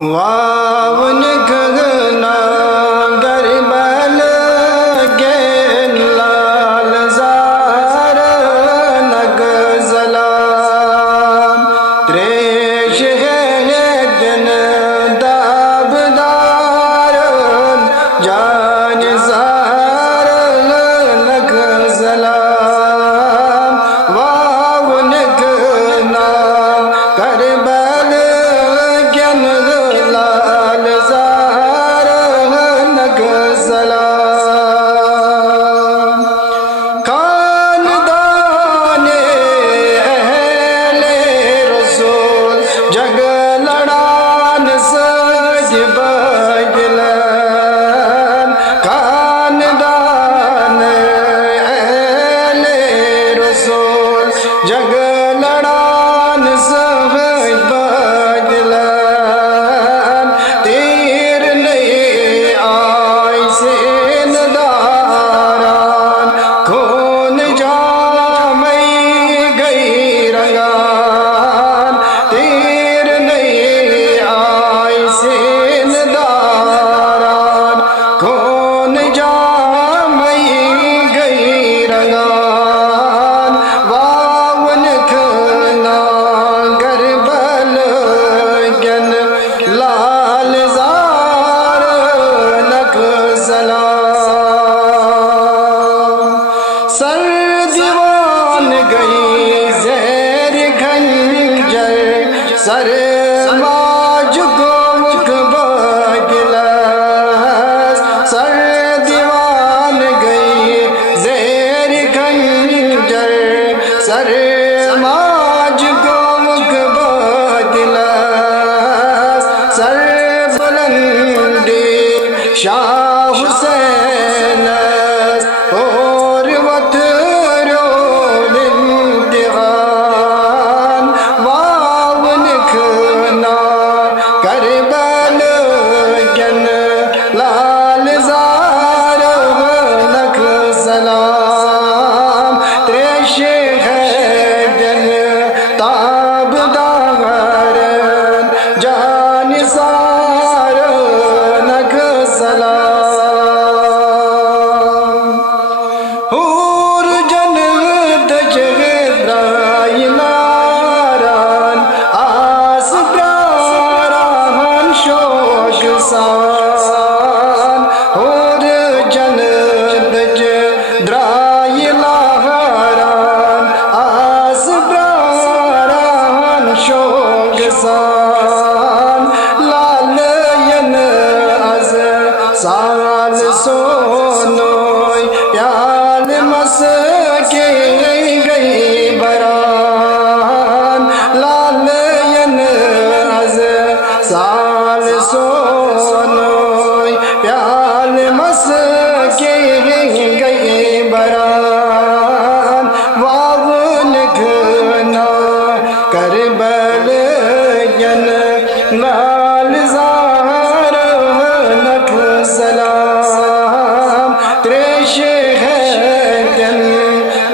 واون گھنا گربل gain لال زار نگ زلام تریش ہے دن دابدار جان زار نگ زلام واون گھنا گربل گین لال زار نگ زلام خاندان اہل رسول جگ لڑان سج بگلن خاندان اہل رسول جگ لڑان سج بگلن تیر نہیں آئی سین داران خون جامئی گئی رنگان تیر نہیں آئی سین داران خون جامئی گئی رنگان واون کھنا گربل گن لال زار نگ زلام سر دیوان گئی زیر گھنجر سر ماج گوک بگلس سر دیوان گئی زیر گھنجر سر ماج گوک بگلس سر بلندی شاہ حسین اور وطرو امتحان واون کھنا کربل گن لال زار نگ زلام تریش ہے دن تابدار جان زار نگ زلام حور جنت جگدائی ناران آس پیاران شوق سان حور جنت جگدائی ناران آس پیاران شوق سان لال ین از سال سونوئی پیال مسکی گئی بران لال ین از سال سونوئی پیال مسکی گئی بران واون گھنا کربل گن لال زار نگ زلام تریش ہے دن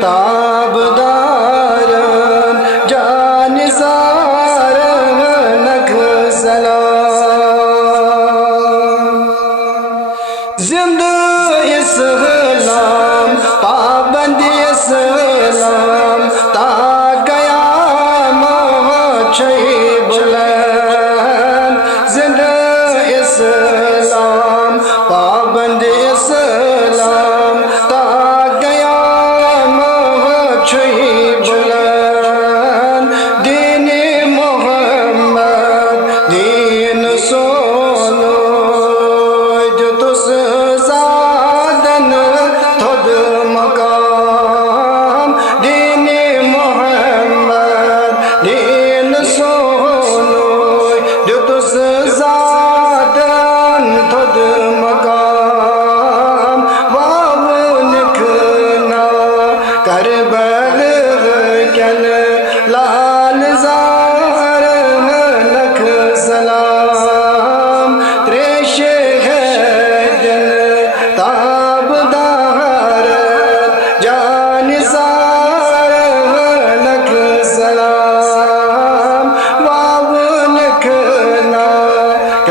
تابدار جان زار نگ زلام زند اسلام پابند اسلام تا قیامت چھ بلند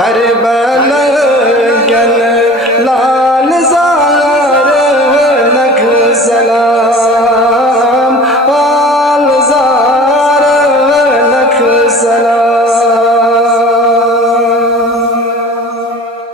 کربلا گل لال زار لکھ سلام، لال زار لکھ سلام.